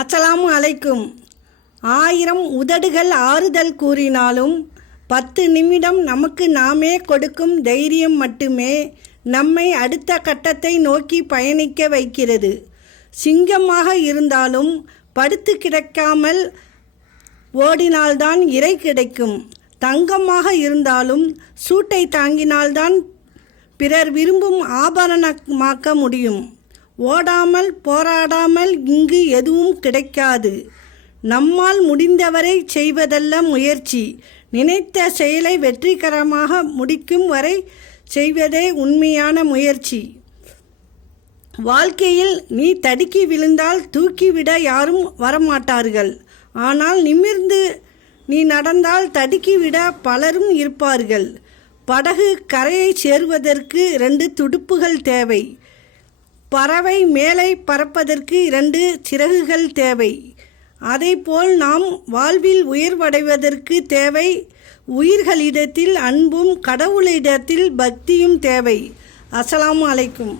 அஸ்ஸலாமு அலைக்கும். 1000 உதடுகள் ஆறுதல் கூறினாலும் 10 நிமிடம் நமக்கு நாமே கொடுக்கும் தைரியம் மட்டுமே நம்மை அடுத்த கட்டத்தை நோக்கி பயணிக்க வைக்கிறது. சிங்கமாக இருந்தாலும் படுத்து கிடக்காமல் ஓடினால்தான் இரை கிடைக்கும். தங்கமாக இருந்தாலும் சூட்டை தாங்கினால்தான் பிறர் விரும்பும் ஆபரணமாக்க முடியும். ஓடாமல் போராடாமல் இங்கு எதுவும் கிடைக்காது. நம்மால் முடிந்தவரை செய்வதல்ல முயற்சி, நினைத்த செயலை வெற்றிகரமாக முடிக்கும் வரை செய்வதே உண்மையான முயற்சி. வாழ்க்கையில் நீ தடுக்கி விழுந்தால் தூக்கிவிட யாரும் வரமாட்டார்கள். ஆனால் நிமிர்ந்து நீ நடந்தால் தடுக்கிவிட பலரும் இருப்பார்கள். படகு கரையை சேருவதற்கு 2 துடுப்புகள் தேவை. பறவை மேலே பறப்பதற்கு 2 சிறகுகள் தேவை. அதேபோல் நாம் வாழ்வில் உயர்வடைவதற்கு தேவை உயிர்களிடத்தில் அன்பும் கடவுளிடத்தில் பக்தியும் தேவை. அஸ்ஸலாமு அலைக்கும்.